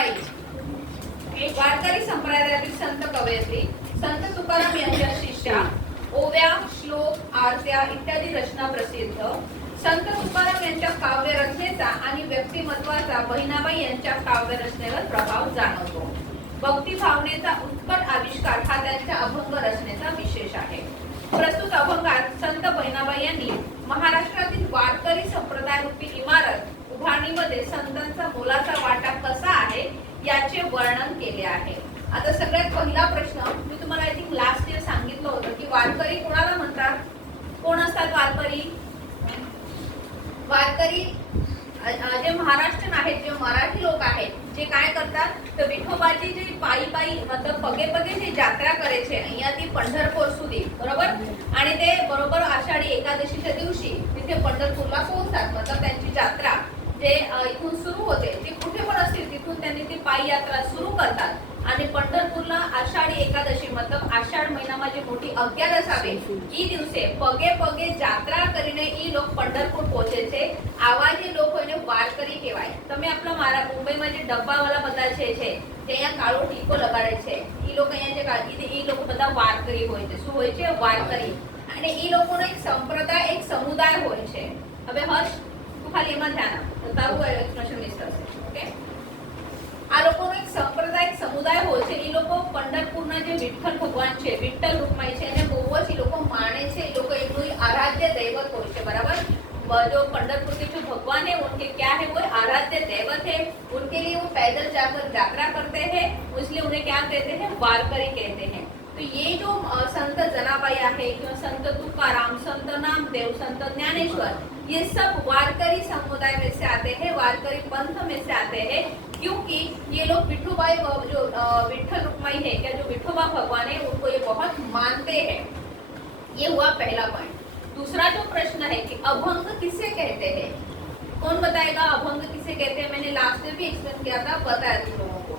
जनाबाई एक वारकरी संप्रदायातील संत कवयित्री संत तुकाराम यांच्या शिष्या, ओव्या, श्लोक, आरत्या इत्यादी रचना प्रसिद्ध. संत तुकाराम यांच्या काव्य रचनेचा आणि व्यक्तिमत्वाचा बहिणाबाई यांच्या काव्य रचनेवर प्रभाव जाणवतो. भक्ती भावनेचा उत्कट आविष्कार हा त्यांच्या अभंग रचनेचा विशेष आहे. प्रस्तुत अभंगात संत बहिणाबाई यांनी महाराष्ट्रातील वारकरी संप्रदाय रूपी इमारत उभारणीमध्ये संतांचा मोलाचा वाटा कसा आहे याचे वर्णन केले आहे. आता सगळ्यात पहिला प्रश्न, मी तुम्हाला आय थिंक लास्ट इयर सांगितलं होतं की वारकरी कोणाला म्हणतात, कोण असतात वारकरी? वारकरी जे महाराष्ट्रीयन आहेत, जे मराठी लोक आहेत, जे काय करतात तर विठोबाची जी पायी पायी मतलब पगे पगे जी यात्रा करायचे અહીંયા ती पंढरपूर સુધી, बरोबर, आणि ते बरोबर आषाढी एकादशीच्या दिवशी तिथे पंढरपूरला पोहोचतात. मतलब त्यांची यात्रा जे इथून सुरू होते, ती कुठे पण असतील तिथून त्यांनी ती पायी यात्रा सुरू करतात आणि पंढरपूरला आषाढी एकादशी मतलब आषाढ महिनाમાં જે મોટી 11 આવે ઈ દિવસે પગે પગે यात्रा કરીને ઈ લોક पंढरपूर પહોંચે છે. આવા જે લોકોને વારકરી કહેવાય. તમે આપણા મારા મુંબઈમાં જે ડબ્બાવાળા બધા છે તે અહીંયા કાળો ટીકો લગાડે છે, ઈ લોકો અહીંયા જે ઈ લોકો બધા વારકરી હોય છે. શું હોય છે? વારકરી. અને ઈ લોકોનો એક સંપ્રદાય, એક સમુદાય હોય છે. હવે હર્ષ તું ખાલી એમાં ધ્યાન આપ, તારું એક્સપ્રેશન મિસ થશે. ઓકે, આ લોકોનો એક સંપ્રદાય, સમુદાય હોય છે. એ લોકો પંઢરપુરના જે વિઠ્ઠલ ભગવાન છે, વિઠ્ઠલ રૂકમાઈ છે, એને બહુ જ એ લોકો માને છે. એ લોકો એમનું આરાધ્ય દૈવત હોય છે, બરાબર. जो पंढरपुर के जो भगवान है उनके क्या है, वो आराध्य दैवत है. उनके लिए वो पैदल जाकर यात्रा करते हैं, इसलिए उन्हें क्या कहते हैं? वारकरी कहते हैं. तो ये जो संत जनाबाई आहे किंवा संत तुकाराम, संत नामदेव, संत ज्ञानेश्वर, ये सब वारकरी समुदाय में से आते हैं, वारकरी पंथ में से आते हैं. क्योंकि ये लोग विठुबाई जो विठ्ठल रुक्माई है, क्या जो विठोबा भगवान है उनको ये बहुत मानते हैं. ये हुआ पहला पॉइंट. दूसरा जो प्रश्न है कि अभंग किसे कहते हैं, कौन बताएगा अभंग किसे कहते हैं? मैंने लास्ट में भी एक्सप्लेन किया था, बताया तुम लोगों को.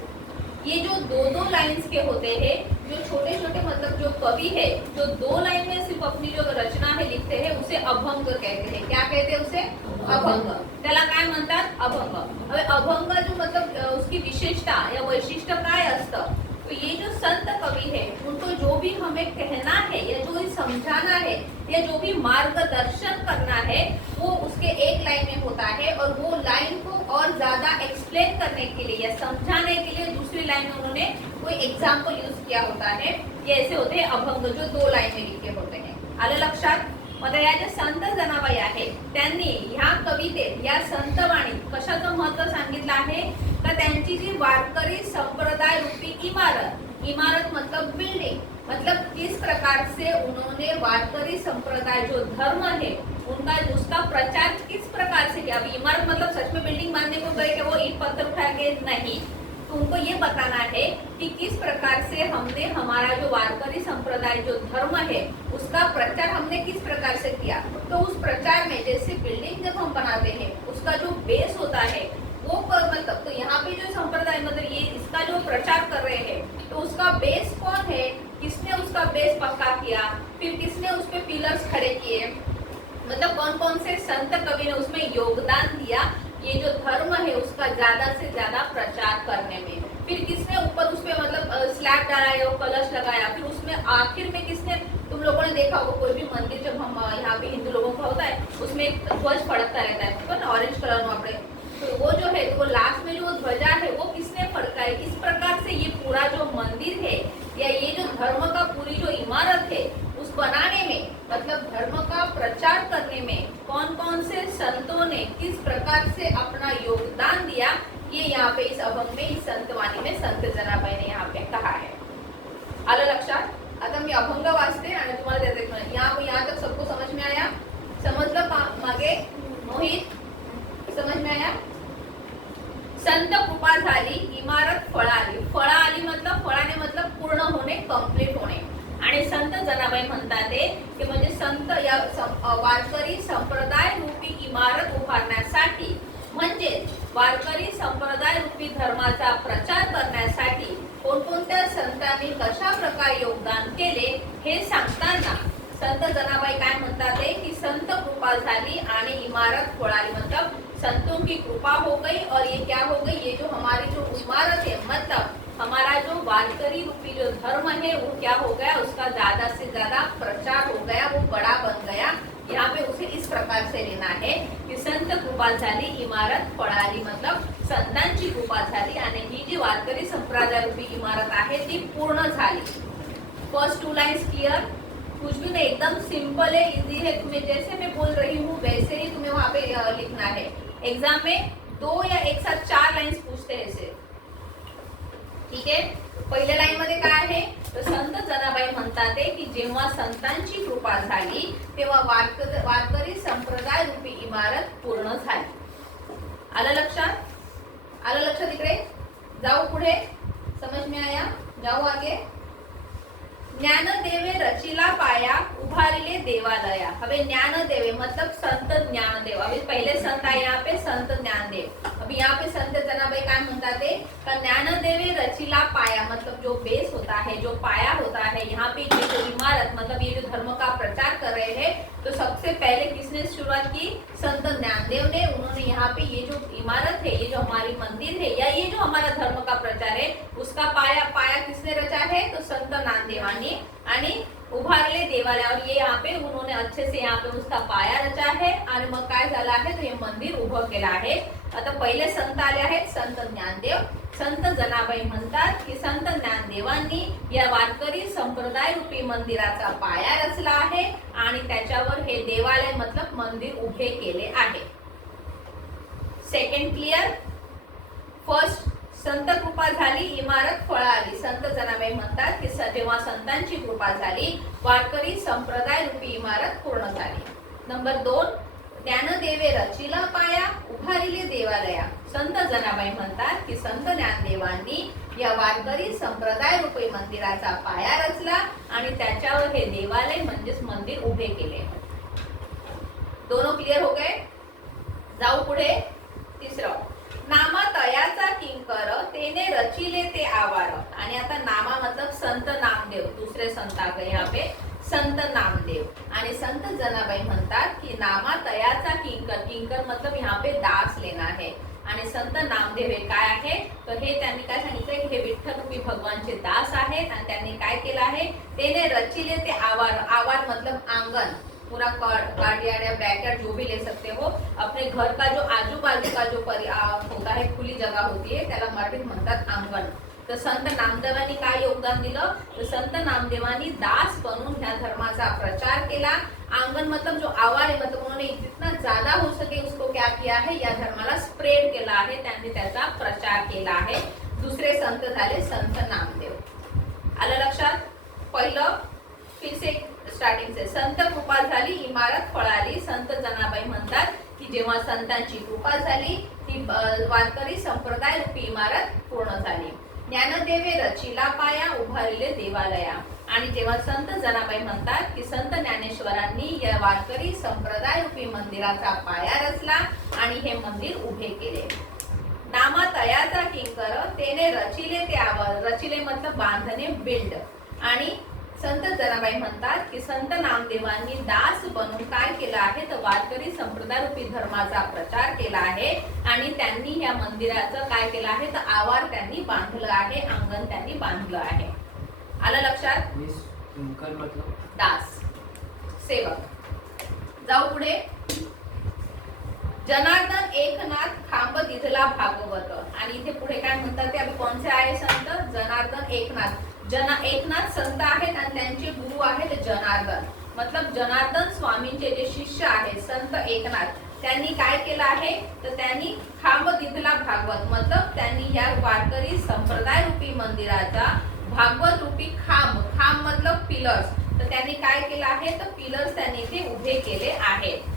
ये जो दो दो लाइंस के होते हैं, जो छोटे छोटे मतलब जो कवि है जो 2 लाइन में सिर्फ अपनी जो रचना है लिखते हैं, उसे अभंग कहते हैं. क्या कहते हैं उसे? अभंग. त्याला काय म्हणतात? अभंग. હવે अभंग जो मतलब उसकी विशेषता या वैशिष्ट्य काय असतं, तो ये जो संत कवि है उनको जो भी हमें कहना है या जो भी समझाना है या जो भी मार्गदर्शन करना है वो उसके एक लाइन में होता है, और वो लाइन को और ज्यादा एक्सप्लेन करने के लिए या समझाने के लिए दूसरी लाइन में उन्होंने कोई एग्जाम्पल यूज किया होता है. ये ऐसे होते हैं अभंग जो 2 लाइन में लिखे होते हैं. आलं लक्षात? मग या ज्या संत जनाबाई आहेत त्यांनी ह्या कवितेत या संतवाणीत कशाचं महत्त्व सांगितलं आहे तर त्यांची जी वारकरी संप्रदाय रूपी इमारत, इमारत मतलब बिल्डिंग, मतलब किस प्रकार से उन्होंने वारकरी संप्रदाय जो धर्म है उनका उसका प्रचार किस प्रकार से किया. अभी इमारत मतलब सच में बिल्डिंग बांधने को गए कि वो ईंट पत्थर उठा के नहीं, तो उनको ये बताना है कि किस प्रकार से हमने हमारा जो वारकरी संप्रदाय जो धर्म है उसका प्रचार हमने किस प्रकार से किया. तो उस प्रचार में जैसे बिल्डिंग जब हम बनाते हैं उसका जो बेस होता है वो मतलब, तो यहाँ पे जो संप्रदाय मतलब ये इसका जो प्रचार कर रहे हैं तो उसका बेस कौन है, किसने उसका बेस पक्का किया, फिर किसने उस पे पिलर्स खड़े किए, मतलब कौन कौन से संत कवि ने उसमें योगदान दिया ये जो धर्म है उसका ज्यादा से ज्यादा प्रचार करने में. फिर किसने ऊपर उस पे मतलब स्लैब डाला या कलश लगाया, फिर उसमें आखिर में किसने, तुम लोगों ने देखा होगा कोई भी मंदिर जब हम यहाँ पे हिंदू लोगों का होता है उसमें एक ध्वज फड़कता रहता है, तो ऑरेंज कलर में अपने, तो वो जो है वो लास्ट में जो ध्वजा है वो किसने फड़का है. इस प्रकार से ये पूरा जो मंदिर है या ये जो धर्म का पूरी जो इमारत है उस बनाने में मतलब धर्म का प्रचार करने में कौन कौन से संतों ने किस प्रकार से अपना योगदान दिया, ये यहाँ पे इस अभंग में, इस संतवाणी में संत जनाबाई ने यहाँ पे कहा है. आलं लक्षात? आता मी अभंग वाचते आणि तुम्हाला देते. यहाँ तक सबको समझ में आया? समजलं मागे? मोहित समझ में आया? संत कृपा झाली, इमारत फळाली. फळाली मतलब फळाने मतलब पूर्ण होणे, कंप्लीट होणे. आणि संत जनाबाई म्हणतात ते की म्हणजे संत या वारकरी संप्रदाय रूपी इमारत उभारण्यासाठी म्हणजे वारकरी संप्रदाय रूपी धर्माचा प्रचार करण्यासाठी कोणकोणत्या संतांनी कशा प्रकारे योगदान केले हे सांगताना संत जनाबाई काय म्हणतात ते की संत कृपा झाली आणि इमारत फळाली. मतलब संतों की कृपा हो गई और ये क्या हो गई, ये जो हमारी जो इमारत वारकरी रूपी जो धर्म है वो क्या हो गया, उसका ज्यादा से ज्यादा प्रचार हो गया, वो बड़ा बन गया। यहाँ पे उसे इस प्रकार से लेना है की संत कृपा झाली इमारत फळाली, मतलब संतांची कृपा झाली आणि ही जी वारकरी संप्रदाय रूपी इमारत आहे ती पूर्ण झाली। फर्स्ट 2 लाइन्स क्लियर, कुछ भी नहीं, एकदम सिंपल है, इजी है। तुम्हें जैसे मैं बोल रही हूँ वैसे ही तुम्हें वहां पे लिखना है। एग्जाम में 2 या एक साथ 4 लाइन्स पूछते हैं ऐसे, ठीक आहे। पहिल्या लाईन मध्ये काय आहे, तर संत जनाबाई म्हणतात की जेव्हा संतांची कृपा झाली तेव्हा वारकरी संप्रदाय रूपी इमारत पूर्ण झाली। आलं लक्षात, आलं लक्षात इकडे, जाऊ पुढे, समझ में आया, जाऊ आगे। ज्ञानदेवे रचिला पाया उभारिले देवालया। अबे ज्ञानदेवे मतलब संत ज्ञानदेव, अभी पहले संत आए यहाँ पे संत ज्ञानदेव, अभी यहाँ पे संत जनाबाई काय म्हणतात है, ज्ञानदेवे रचिला पाया मतलब जो बेस होता है, जो पाया होता है, यहाँ पे ये जो इमारत मतलब ये जो धर्म का प्रचार कर रहे हैं, तो सबसे पहले किसने शुरुआत की, संत ज्ञानदेव ने। उन्होंने यहाँ पे ये जो इमारत है, ये जो हमारी मंदिर है या ये जो हमारा धर्म का प्रचार है, उसका पाया किसने रचा है, तो संत ज्ञानदेवानी। आणि उभारले देवालय, और ये यहाँ पे उन्होंने अच्छे से यहाँ पे उसका पाया रचा है आणि मग काय झालं आहे, तर हे मंदिर उभं केलं आहे। आता पहिले संत आले आहेत संत ज्ञानदेव। संत जनाबाई म्हणतात की संत ज्ञानदेवांनी या वारकरी संप्रदाय रूपी मंदिराचा पाया रचला आहे आणि त्याच्यावर हे देवालय मतलब मंदिर उभे केले आहे। Second clear. फर्स्ट संत कृपा झाली इमारत फळाली, संत जनाबाई म्हणतात की जेव्हा संतांची कृपा झाली वारकरी संप्रदाय रूपी इमारत पूर्ण झाली। नंबर 2 ज्ञानदेवे रचिला पाया उभारिले देवालया, संत जनाबाई म्हणतात की संत ज्ञानदेवांनी या वारकरी संप्रदाय रूपी मंदिराचा पाया रचला आणि त्याच्यावर हे देवालय म्हणजेच मंदिर उभे केले। दोनों क्लियर हो गए, जाऊ पुढे। तिसरं नामा तयाचा किंकर तेने रचिले ते आवार, आणि आता नामा मतलब संत नामदेव, दूसरे संत आ गए यहाँ पे संत नामदेव, आणि संत जनाबाई म्हणतात की नामा तयाचा किंकर, किंकर मतलब यहाँ पे दास लेना है, आणि संत नामदेव हे काय आहे, तर हे त्यांनी काय सांगितलं की हे विठ्ठल रूपी भगवानचे दास आहेत आणि त्यांनी काय केलं आहे, तेने रचिले ते आवार, आवार मतलब आंगन, पूरा कार्डियाड या बैकयार्ड जो भी ले सकते हो, अपने घर का जो आजू बाजू का जो होता है खुली जगह होती है त्याला मराठीत म्हणतात अंगण। तर संत नामदेवांनी काय योगदान दिलं, तर संत नामदेवांनी दास बनून ह्या धर्माचा प्रचार केला। आंगन मतलब जो आवार है, मतलब उन्होंने जितना ज्यादा हो सके उसको क्या किया है, या धर्माला स्प्रेड केला आहे, त्यांनी त्याचा प्रचार केला आहे। दुसरे संत झाले संत नामदेव। आलं लक्षात, पहिलं फिर से स्टार्टिंग से, संत कृपा झाली इमारत फळाली, संत जनाबाई म्हणतात की जेव्हा संतांची कृपा झाली ती वारकरी संप्रदाय रूपी इमारत पूर्ण झाली। ज्ञानदेवे रचिला पाया उभारिले देवालया, आणि जेव्हा संत जनाबाई म्हणतात की संत ज्ञानेश्वरांनी या वारकरी संप्रदाय रूपी मंदिराचा पाया रचला आणि हे मंदिर उभे केले। नामा तयाचा किंकर तेने रचिले ते आवर, रचिले मतलब बांधणे, बिल्ड, आणि संत जनाबाई म्हणतात की संत नामदेवांनी दास बनून काय केलं आहे, तर वारकरी संप्रदाय रूपी धर्माचा प्रचार केला आहे आणि त्यांनी या मंदिराचं काय केलं आहे, तर आवार त्यांनी बांधलं आहे, अंगण त्यांनी बांधलं आहे। आलं लक्षात, मतलब दास सेवक। जाऊ पुढे। जनार्दन एकनाथ खांब दिधला भागवत, आणि इथे पुढे काय म्हणतात ते अभी कोणते आहे संत, जनार्दन एकनाथ। एकनाथ संत आहेत आणि त्यांचे गुरु आहेत जनार्दन, मतलब जनार्दन स्वामींचे जे शिष्य आहेत संत एकनाथ, त्यांनी काय केलं आहे, तर त्यांनी खांब दिधला भागवत मतलब त्यांनी या वारकरी संप्रदाय रूपी मंदिराचा भागवत रूपी खांब, खांब मतलब पिलर्स, तर त्यांनी काय केलं आहे, तर पिलर्स त्यांनी इथे उभे केले आहेत।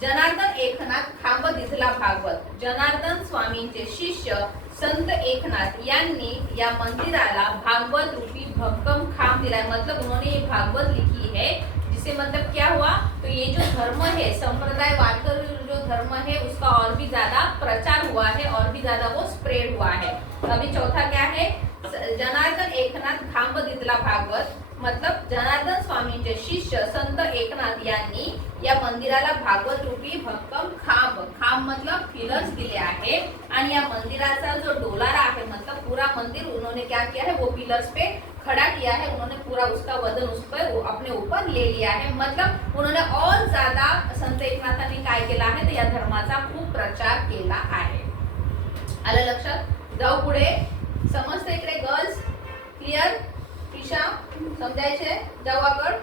जनार्दन एकनाथ खांब दिधला भागवत, जनार्दन स्वामींचे शिष्य संत एकनाथ यांनी या मंदिराला भागवत रूपी भक्कम खांब दिला है, मतलब उन्होंने ये भागवत लिखी है, जिसे मतलब क्या हुआ, तो ये जो धर्म है संप्रदाय वारकरी जो धर्म है उसका और भी ज्यादा प्रचार हुआ है, और भी ज्यादा वो स्प्रेड हुआ है। अभी चौथा क्या है, जनार्दन एकनाथ खांब दिधला भागवत मतलब जनार्दन स्वामींचे शिष्य संत एकनाथ यांनी या मंदिराला भागवत रूपी भक्कम खांब मतलब पिलर्स दिले आहे आणि या मंदिराचा जो डोलारा है मतलब पूरा मंदिर उन्होंने क्या किया है वो पिलर्स पे खड़ा किया है, उन्होंने पूरा उसका वजन उस पर अपने ऊपर ले लिया है। मतलब उन्होंने और ज्यादा संत एकनाथांनी काय केला आहे तर या धर्माचा खूप प्रचार केला आहे। आलं लक्षात? जाऊ पुढे। समजतं इकडे गर्ल्स? क्लिअर? ईशा समजायचे? जाऊ આગળ।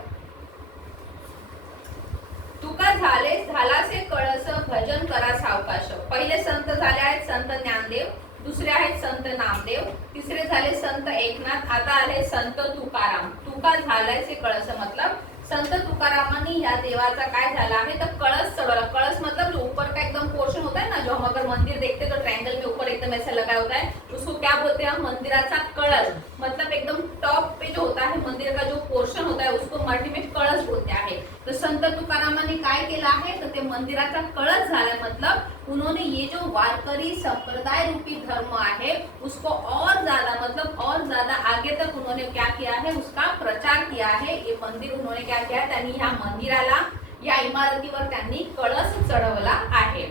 तुका झालासे कळस भजन करा सावकाश। पहिले संत झाले आहेत संत ज्ञानदेव, दुसरे आहेत संत नामदेव, तिसरे झाले संत एकनाथ, आता आले संत तुकाराम। तुका झालासे कळस मतलब संत तुकारामांनी या देवाचा काय झाला है तो कलश चढ़ाया। कलश मतलब जो ऊपर का एकदम पोर्शन होता है ना, जो हम अगर मंदिर देखते तो ट्रायंगल में ऊपर एकदम ऐसा लगा होता है, उसको क्या बोलते हैं? मंदिराचा कलश। मतलब एकदम टॉप पे जो होता है मंदिर का जो पोर्शन होता है उसको मराठी में कलश बोलते हैं। तो संत तुकारामांनी काय केला है तो ते मंदिराचा कलश झाला। मतलब उन्होंने ये जो वारकरी संप्रदाय रूपी धर्म है उसको और ज्यादा मतलब और ज्यादा आगे तक उन्होंने क्या किया है उसका प्रचार किया है। ये मंदिर उन्होंने क्या किया, त्यांनी ह्या मंदिराला या इमारतीवर त्यांनी कळस चढवला आहे।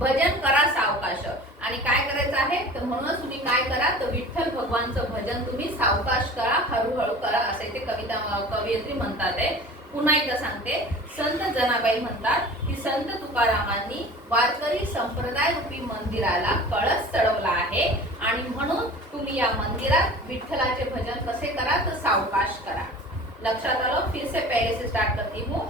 भजन करा सावकाश आणि काय करायचं आहे तर म्हणूनच तुम्ही काय करा तर विठ्ठल भगवानचं भजन तुम्ही सावकाश करा, हळूहळू करा असे ते कवयित्री म्हणतात आहे। पुन्हा एकदा सांगते, संत जनाबाई म्हणतात की संत तुकारामांनी वारकरी संप्रदाय रूपी मंदिराला कळस चढवला आहे आणि म्हणून तुम्ही या मंदिरात विठ्ठलाचे भजन कसे करा तर सावकाश करा। लक्षात आलं? फिर से पहले से स्टार्ट करती हूँ।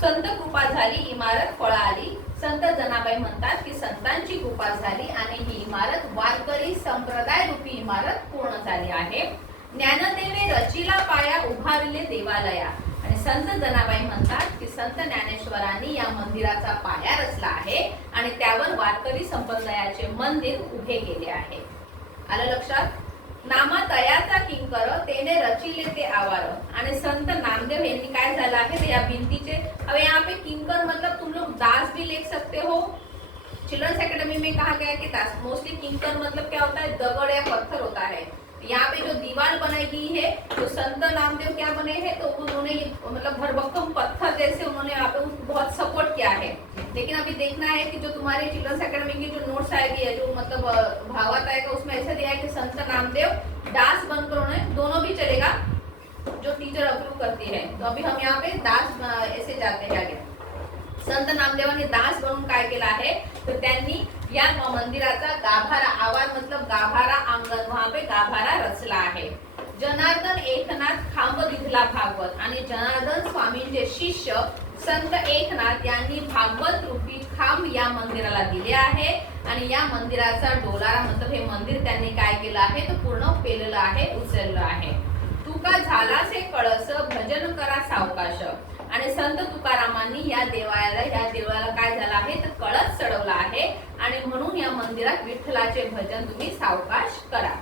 संत कृपा झाली इमारत फळ आली। संत जनाबाई म्हणतात की संतांची कृपा झाली आणि ही इमारत वारकरी संप्रदाय रूपी इमारत पूर्ण झाली आहे। ज्ञानदेवे रचिला पाया उभारले देवालया आणि संत जनाबाई म्हणतात की संत ज्ञानेश्वरांनी या मंदिराचा पाया रचला आहे आणि त्यावर वारकरी संप्रदायाचे मंदिर उभे केले आहे। आलं लक्षात? नामा तयाचा किंकर तेने रचिले ते आवार आणि संत नामदेव यांनी काय झाला है या भिंतीचे। अब यहाँ पे किंकर मतलब तुम लोग दास भी लिख सकते हो। चिल्ड्रंस एकेडमी में कहा गया कि दास मोस्टली किंकर मतलब क्या होता है, दगड़ या पत्थर होता है। यहाँ पे जो दीवार बनाई गई है तो संत नामदेव क्या बने हैं तो उन्होंने मतलब भरभक्कम पत्थर जैसे उन्होंने यहाँ पे उसको बहुत सपोर्ट किया है। लेकिन अभी देखना है कि जो तुम्हारे चिल्ड्रंस एकेडमी की जो नोट्स आएगी है जो मतलब भावात आएगा उसमें ऐसा दिया है कि संत नामदेव दास बनकर उन्हें दोनों भी चलेगा जो टीचर अप्रूव करती है। तो अभी हम यहाँ पे दास ऐसे जाते हैं आगे। संत नामदेवांनी दास बनून काय केला आहे तर त्यांनी या मंदिराचा गाभारा आवार मतलब गाभारा अंगण वहां पे गाभारा रचला आहे। जनार्दन एकनाथ खांब दिधला भागवत आणि जनार्दन स्वामींचे शिष्य संत एकनाथ यांनी भागवत रूपी खांब या मंदिराला दिले आहे आणि या मंदिराचा डोलारा मतलब हे मंदिर त्यांनी काय केलं आहे तर पूर्ण पेलेलं आहे, उचललं आहे। तुका झालासे कळस भजन करा सावकाश आणि संत तुकारामांनी या देवाला काय झालं आहे तर कळस चढवला आहे आणि म्हणून या मंदिरात विठ्ठलाचे भजन तुम्ही सावकाश करा।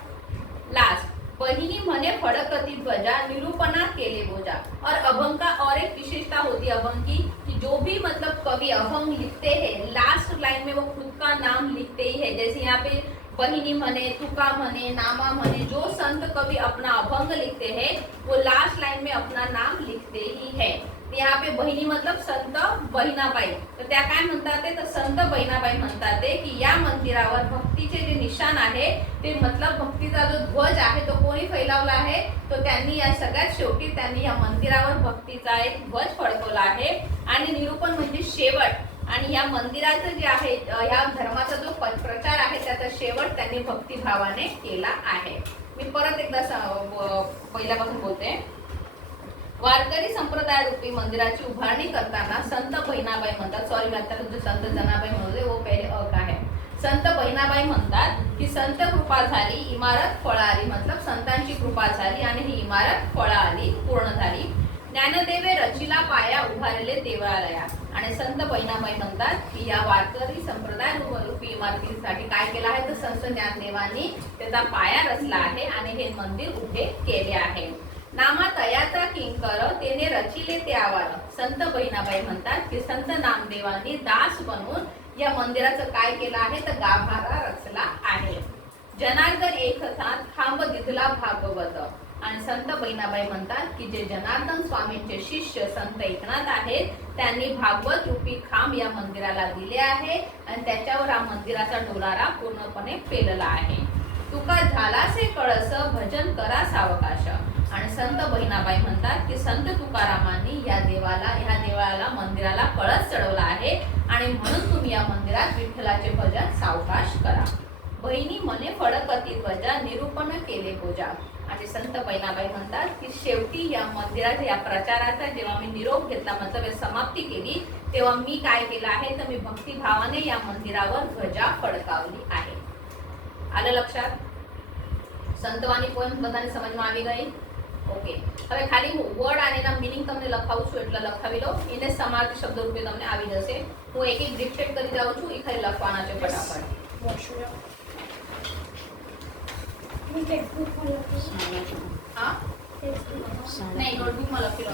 लास्ट बहिनी म्हणे फडकती ध्वजा निरूपणा केले बोजा। और अभंग का और एक विशेषता होती है अभंग की कि जो भी मतलब कवि अभंग लिखते हैं लास्ट लाइन में वो खुद का नाम लिखते ही है। जैसे यहाँ पे बहिनी म्हणे, तुका म्हणे, नामा म्हणे, जो संत कवि अपना अभंग लिखते हैं वो लास्ट लाइन में अपना नाम लिखते ही है। यहाँ पे बहिनी मतलब संत बहिणाबाई, तर त्या काय म्हणतात ते तर संत बहिणाबाई म्हणतात ते की या मंदिरावर भक्तीचे जे निशाण आहे ते मतलब भक्तीचा जो ध्वज आहे तो कोणी फैलावला आहे तो त्यांनी या सगळ्यात शेवटी त्यांनी या मंदिरावर भक्तीचा एक ध्वज फडकवला आहे। आणि निरूपण म्हणजे शेवट आणि या मंदिराचं जे आहे या धर्माचा जो प्रचार आहे त्याचा शेवट त्यांनी भक्तिभावाने केला आहे। मी परत एकदा पहिल्यापासून बोलते। वारकरी संप्रदाय रूपी मंदिराची उभारणी करताना संत बहिणाबाई म्हणतात, सॉरी मैं आता संत जनाबाई म्हणते वो पहले अ का है। संत बहिणाबाई म्हणतात की संत कृपा झाली इमारत फळ आली मतलब संतांची कृपा झाली आणि ही इमारत फळ आली पूर्ण झाली। ज्ञानदेवे रचिला पाया उभारले देवालया आणि संत बहिणाबाई म्हणतात की या वारकरी संप्रदाय रूपी इमारतीसाठी काय केलं आहे तर संत ज्ञानदेवांनी त्याचा पाया रचला आहे आणि हे मंदिर उभे केले आहे। नामा तयाचा किंकर तेने रचिले ते आवार। संत बहिणाबाई म्हणतात की संत नामदेवांनी दास बनून या मंदिराचं काय केलं आहे तर गाभारा रचला आहे। जनार्दन एकनाथ खांब दिधला भागवत आणि संत बहिणाबाई म्हणतात की जे जनार्दन स्वामींचे शिष्य संत एकनाथ आहेत त्यांनी भागवत रूपी खांब या मंदिराला दिले आहे आणि त्याच्यावर हा मंदिराचा डोलारा पूर्णपणे पेलला आहे. तुका झालासे कळस भजन करा सावकाश. आणि संत बहिणाबाई म्हणतात की संत तुकारामांनी ह्या देवाला मंदिराला कळस चढवला आहे आणि म्हणून तुम्ही या मंदिरात विठ्ठलाचे भजन सावकाश करा. बहिणी मने फडकती ध्वजा निरूपण केले पूजा. आणि संत बहिणाबाई म्हणतात की शेवटी या मंदिराच्या या प्रचाराचा जेव्हा मी निरोप घेतला मतलब समाप्ती केली तेव्हा मी काय केलं आहे तर मी भक्तिभावाने या मंदिरावर ध्वजा फडकावली आहे. आलं लक्षात? સંતવાની પોઈન્ટ બધાને સમજમાં આવી ગઈ? ઓકે, હવે ખાલી વર્ડ અને એના મીનિંગ તમને લખાવું છું એટલે લખાવી લો. એને સમાર્થી શબ્દ રૂપે તમને આવી જશે. હું એક એક ડિક્ટેટ કરી જાઉં છું, એ ખાલી લખવાના છે ફટાફટ. હા નહીં, નોટબુકમાં લખી લો.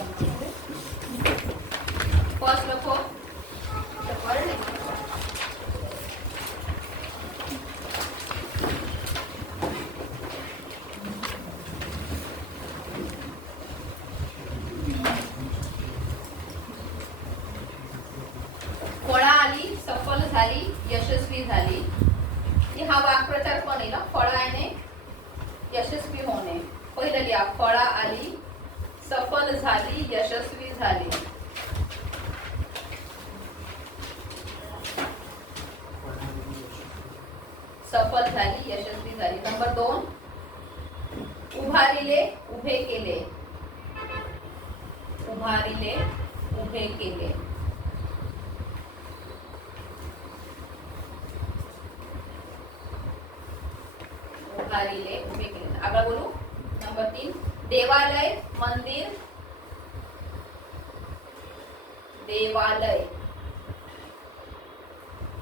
ફર્સ્ટ લખો વર્ડ. फळा आली, सफल झाली, यशस्वी झाली. हा वाक्प्रचार पण आहे ना, फळाने यशस्वी होणे. पहिलं लिहा, फळा आली, सफल झाली, यशस्वी झाली. सफल झाली, यशस्वी झाली. नंबर 2, उभारिले, उभे केले. उभारिले, उभे केले. उभारिले, उभे केले. आगे बोलू. नंबर 3, देवालय, मंदिर. देवालय.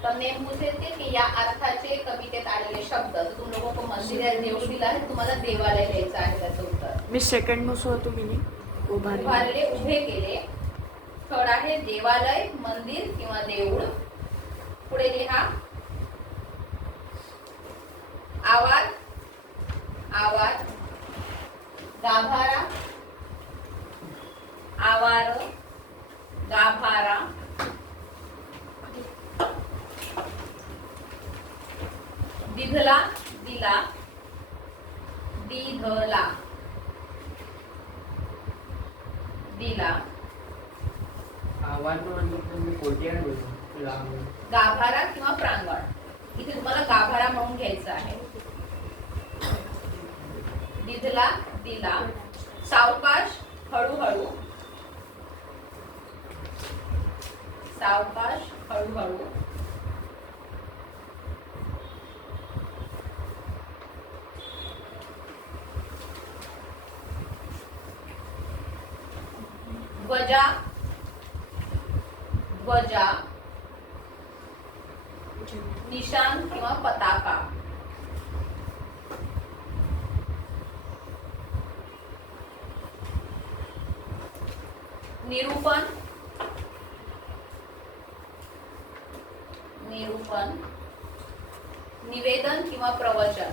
તમને એમ પૂછે છે કે या अर्थाचे कवितेत आलेले शब्द तर तुम लोगों को मंदिर या देऊळ दिला आहे, तुम्हाला देवालय लिहायचं आहे त्याचं उत्तर. मी सेकंड नुसतं होतो मिनिंग उभारले, उभे केले. थर्ड आहे देवालय, मंदिर किंवा देऊळ. पुढे लिहा आवाज, आवाज. गाभारा, आवार, गाभारा. दिधला, दिला, दिधला, दिला. गाभारा किंवा प्रांगण. इथे तुम्हाला गाभारा म्हणून घ्यायचं आहे. दिधला, दिला. सावकाश, हळूहळू. सावकाश, हळूहळू. ध्वजा, ध्वजा. निशान किंवा पताका. निरूपण, निरूपण. निवेदन किंवा प्रवचन.